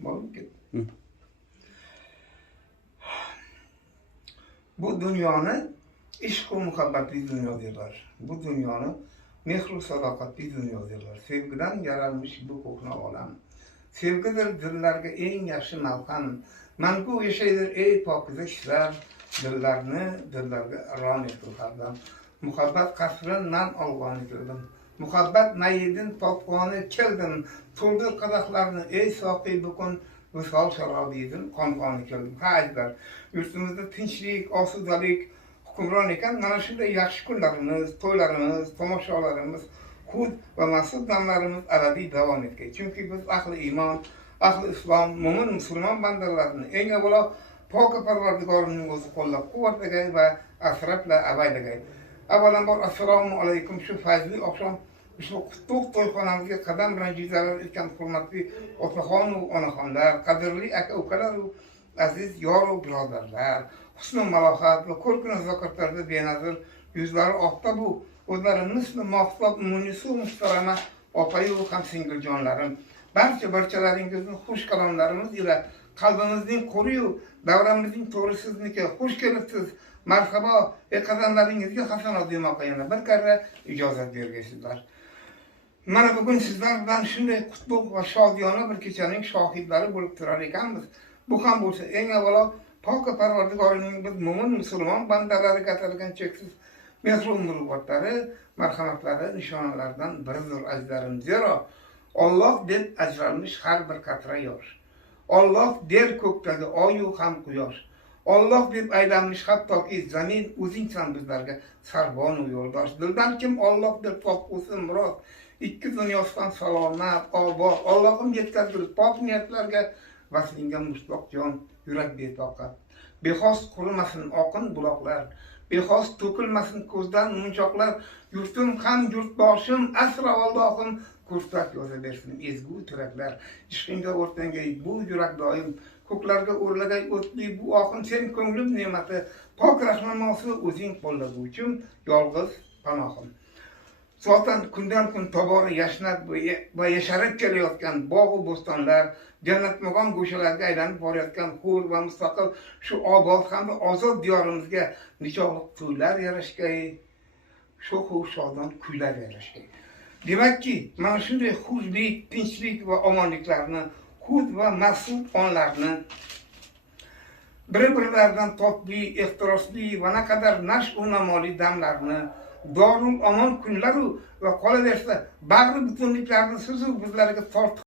Bo'lib ketdi. Bu dunyoni ishq va muhabbatli dunyo derlar. Bu dunyoni mehr-u sadoqatli dunyo derlar. Sevgidan yaralmış bu ko'hna olam. Sevgidir dillarga eng yaxshi malham. Mangu yashaydir ey pokiza kishilar, dillarga rom etdi hardam. Muhabbat qasrin nan olg'on etildim. Muhabbat mayidin topg'oni keldim. To'ldir qadoqlarni ey soqiy bukun visol sharobiydin qonqoni keldim. Ha azizlar, yurtimizda tinchlik, osudalik hukmron ekan. Mana shunday yaxshi kunlarimiz, to'ylarimiz, tomoshalarimiz, hud va mas'ud damlarimiz abadiy davom etgan. Chunki biz ahli iymon, ahli islom, mo'min musulmon bandalarni eng avvalo poka Parvardigorimning o'zi qo'llab-quvvatlagan va asrab-la avaylagan. Avvalambor assalomu alaykum, shu fayzli oqshom ushbu qutlug' to'yxonamizga qadam bilan jizalar etgan hurmatli otaxon va onaxonlar, qadrli aka-ukalar va aziz yor va birodarlar, husn malohat va ko'rkini nazokatlarda benazir yuzlari oftob bu o'zlari misli mahtab munisu muhtarama opayu ham singiljonlarim, barchalaringizni xush kalomlarimiz ila qalbimizning qo'riyu davramizning to'g'risizniki xush kelibsiz. Marhaba, qadamlaringizga hasanat demoqqa yana bir karra ijozat bergaysizlar. Mana bugun sizlar bilan shunday qutlug' va shodiyona bir kechaning shohidlari bo'lib turar ekanmiz. Bu ham bo'lsa eng avvalo poka Parvardigorining biz mo'min musulmon bandalariga atalgan cheksiz mehr-u muruvvatlari, marhamatlari nishonalaridan biridir azizlarim. Zero Alloh deb ajralmish har bir qatra yosh. Alloh der ko'kdagi oyu ham quyosh. Alloh deb aylanmish hattoki zamin o'zingsan bizlarga sarvonu yo'ldosh. Dildan kim Alloh deb topqusin murod. Ikki dunyosidan salomat, obod. Allohim yetkazgil pok niyatlarga vaslinga mushtoq jon, yurak betoqat. Bexos qurimasin oqin buloqlar. Bexos to'kilmasin ko'zdan munchoqlar. Yurtim ham yurtboshim, asra Allohim ko'rsat yoza bersin ezgu tilaklar. Ishqingga o'rtangay bu yurak doim. Ko'klarga o'rlagay o'tli bu oqin sen ko'nglim ne'mati. Pok rahnamosi o'zing qo'llaguvchim, yolg'iz panohim. Zaten kundan kun tobora yashnab va yasharib kelayotgan bog' bo'stonlar, jannatmag'on go'shalarga aylanib borayotgan hur va mustaqil shu obod hamda ozod diyorimizga nichohli to'ylar yarashgay, sho'x shodon kuylar yarashgay. Demakki, mana shunday xurlik, tinchlik va omonliklarni, hud va mas'ud onlarni, bir-birlaridan totli, ehtirosli va naqadar nash'u namoli damlarni, dorul omon kunlaru va qolaversa bag'ri butunliklarini sizu bizlarga tortib